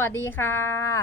วัสดีค่ะ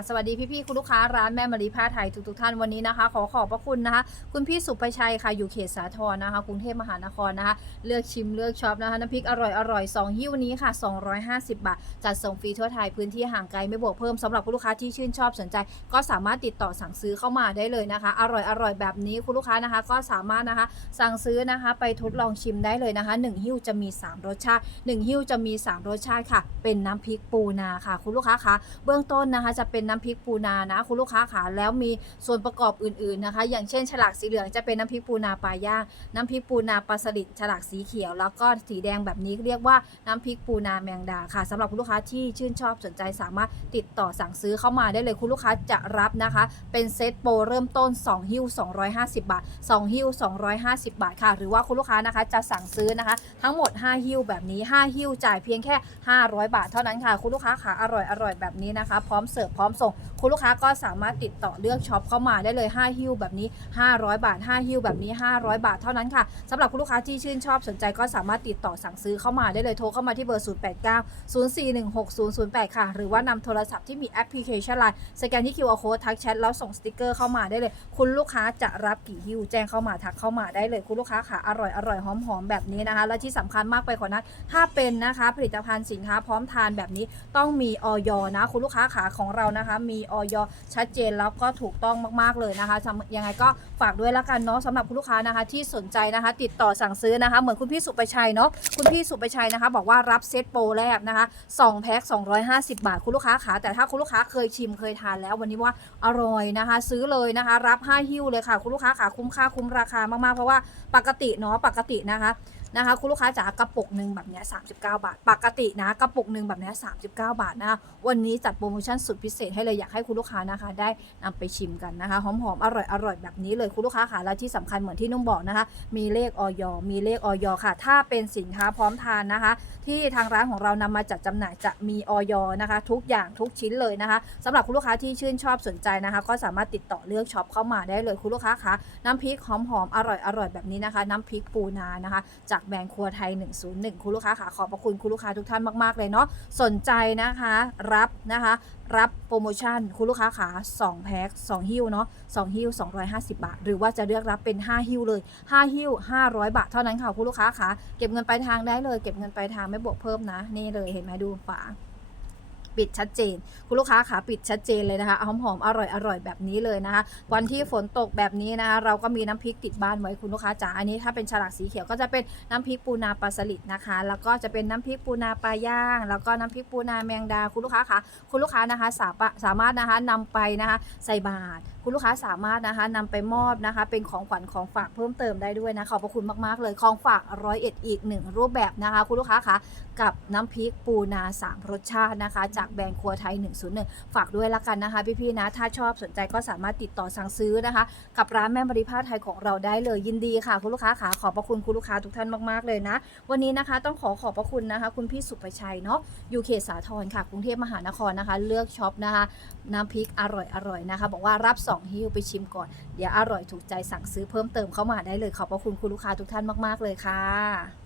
สวัสดีพี่ๆคุณลูกค้าร้านแม่มารีผ้าไทยทุกๆท่านวันนี้นะคะ ขอขอบพระคุณนะคะ คุณพี่สุประชัยค่ะอยู่เขตสาทรนะคะกรุงเทพมหานครนะคะ เลือกชิมเลือกช็อปนะคะน้ำพริกอร่อยอร่อยสองหิ้วนี้ค่ะ 250 บาท จัดส่งฟรีทั่วไทยพื้นที่ห่างไกลไม่บวกเพิ่มสำหรับคุณลูกค้าที่ชื่นชอบสนใจ ก็สามารถติดต่อสั่งซื้อเข้ามาได้เลยนะคะ อร่อยอร่อยแบบนี้คุณลูกค้านะคะ ก็สามารถนะคะ สั่งซื้อนะคะ ไปทดลองชิมได้เลยนะคะหนึ่งหิ้วจะมี 3 รสชาติหนึ่งหิ้วจะมี 3 รสชาติค่ะ เป็นน้ำพริกปูนาค่ะ คุณลูกค้าคะเบื้องต้นนะคะจะเป็นน้ำพริกปูนานะคุณลูกค้าคะแล้วมีส่วนประกอบอื่นๆนะคะ อย่างเช่น ฉลากสีเหลืองจะเป็นน้ำพริกปูนาปลาย่างน้ำพริกปูนาปลาสลิดฉลากสีเขียว แล้วก็สีแดงแบบนี้เรียกว่าน้ำพริกปูนาแมงดาค่ะสำหรับคุณลูกค้าที่ชื่นชอบสนใจสามารถติดต่อสั่งซื้อเข้ามาได้เลยคุณลูกค้าจะรับนะคะ เป็นเซตโปรเริ่มต้น 2 หิ้ว 250 บาท 2 หิ้ว 250 บาทค่ะ หรือว่าคุณลูกค้านะคะจะสั่งซื้อนะคะ ทั้งหมด 5 หิ้วแบบนี้ 5 หิ้วจ่ายเพียงแค่ 500 บาทเท่านั้นค่ะ คุณลูกค้าขาอร่อยอร่อยแบบนี้นะคะ พร้อมเสิร์ฟพร้อมส่ง คุณลูกค้าก็สามารถติดต่อเลือกช็อปเข้ามาได้เลย 5 หิ้วแบบนี้ 500 บาท 5 หิ้วแบบนี้ 500 บาทเท่านั้นค่ะสำหรับคุณลูกค้าที่ชื่นชอบสนใจก็สามารถติดต่อสั่งซื้อเข้ามาได้เลยโทรเข้ามาที่เบอร์ 089 0416 008 ค่ะ หรือว่านำโทรศัพท์ที่มีแอปพลิเคชันไลน์สแกนที่ QR code ทักแชทแล้วส่งสติกเกอร์เข้ามาได้เลย คุณลูกค้าจะรับกี่หิ้วแจ้งเข้ามาทักเข้ามาได้เลยคุณลูกค้าค่ะอร่อยอร่อยหอมหอมแบบนี้นะคะ และที่สำคัญมากไปกว่านั้นถ้าเป็นนะคะผลิตภัณฑ์สินค้าพร้อมทานแบบนี้ต้องมีออยนะคุณลูกค้าขาของเรานะคะ มีออยชัดเจนแล้วก็ถูกต้องมากๆเลยนะคะยังไงก็ฝากด้วยละกันเนาะสำหรับคุณลูกค้านะคะ ที่สนใจนะคะ ติดต่อสั่งซื้อนะคะ เหมือนคุณพี่สุประชัยเนาะคุณพี่สุประชัยนะคะ บอกว่ารับเซตโปรแรกนะคะ2แพ็ค250 บาทคุณลูกค้าขาแต่ถ้าคุณลูกค้าเคยชิมเคยทานแล้ว วันนี้ว่าอร่อยนะคะ ซื้อเลยนะคะ รับ5หิ้วเลยค่ะ คุณลูกค้าขาคุ้มค่าคุ้มราคามากๆเพราะว่าปกติเนาะปกตินะคะ นะคะคุณลูกค้าจ๋ากระปุกหนึ่งแบบนี้39 บาท ปกตินะกระปุกหนึ่งแบบนี้39 บาทนะคะวันนี้จัดโปรโมชั่นสุดพิเศษให้เลยอยากให้คุณลูกค้านะคะ ได้นำไปชิมกันนะคะหอมๆอร่อยอร่อยแบบนี้เลยคุณลูกค้าค่ะและที่สำคัญเหมือนที่นุ่มบอกนะคะ มีเลขออยมีเลขออยค่ะ ถ้าเป็นสินค้าพร้อมทานนะคะ ที่ทางร้านของเรานำมาจัดจำหน่ายจะมีออยนะคะ ทุกอย่างทุกชิ้นเลยนะคะสำหรับคุณลูกค้าที่ชื่นชอบสนใจนะคะ ก็สามารถติดต่อเลือกช็อปเข้ามาได้เลยคุณลูกค้าคะน้ำพริกหอมๆอร่อยอร่อยแบบนี้นะคะ น้ำพริกปูนานะคะจากแบรนด์ครัวไทย 101 คุณลูกค้าค่ะขอบพระคุณคุณลูกค้าทุกท่านมาก ๆ เลยเนาะสนใจนะคะรับนะคะรับโปรโมชั่นคุณลูกค้าขา2แพ็ค2หิ้วเนาะ2หิ้ว 250 บาท หรือว่าจะเลือกรับเป็น 5 หิ้วเลย 5 หิ้ว 500 บาท เท่านั้นค่ะคุณลูกค้าขาเก็บเงินปลายทางได้เลย เก็บเงินปลายทางไม่บวกเพิ่มนะ นี่เลยเห็นไหมดูฝา ปิดชัดเจน คุณลูกค้าขาปิดชัดเจนเลยนะคะหอมหอมๆอร่อยอร่อยแบบนี้เลยนะคะ วันที่ฝนตกแบบนี้นะคะเราก็มีน้ำพริกติดบ้านไว้คุณลูกค้าจ๋าอันนี้ถ้าเป็นฉลากสีเขียวก็จะเป็นน้ำพริกปูนาปลาสลิดนะคะ แล้วก็จะเป็นน้ำพริกปูนาปลาย่าง แล้วก็น้ำพริกปูนาแมงดาคุณลูกค้าคะคุณลูกค้านะคะสามารถสามารถนะคะนำไปนะคะใส่บาตรคุณลูกค้าสามารถนะคะนำไปมอบนะคะ เป็นของขวัญของฝากเพิ่มเติมได้ด้วยนะขอบพระคุณมากๆเลยของฝากร้อยเอ็ดอีกหนึ่งรูปแบบนะคะ คุณลูกค้าคะกับน้ำพริกปูนาสามรสชาตินะคะจากแบรนด์ครัวไทย 101 ฝากด้วยละกันนะคะ พี่ๆนะ ถ้าชอบสนใจก็สามารถติดต่อสั่งซื้อนะคะ กับร้านแม่บริพาไทยของเราได้เลยยินดีค่ะ คุณลูกค้าขาขอบพระคุณคุณลูกค้าทุกท่านมากๆเลยนะ วันนี้นะคะต้องขอขอบพระคุณนะคะ คุณพี่สุประชัยเนาะอยู่เขตสาทรค่ะกรุงเทพมหานครนะคะ เลือกช็อปนะคะน้ำพริกอร่อยอร่อยนะคะ บอกว่ารับ2หิ้วไปชิมก่อน เดี๋ยวอร่อยถูกใจสั่งซื้อเพิ่มเติมเข้ามาได้เลย ขอบพระคุณคุณลูกค้าทุกท่านมาก ๆ เลยค่ะ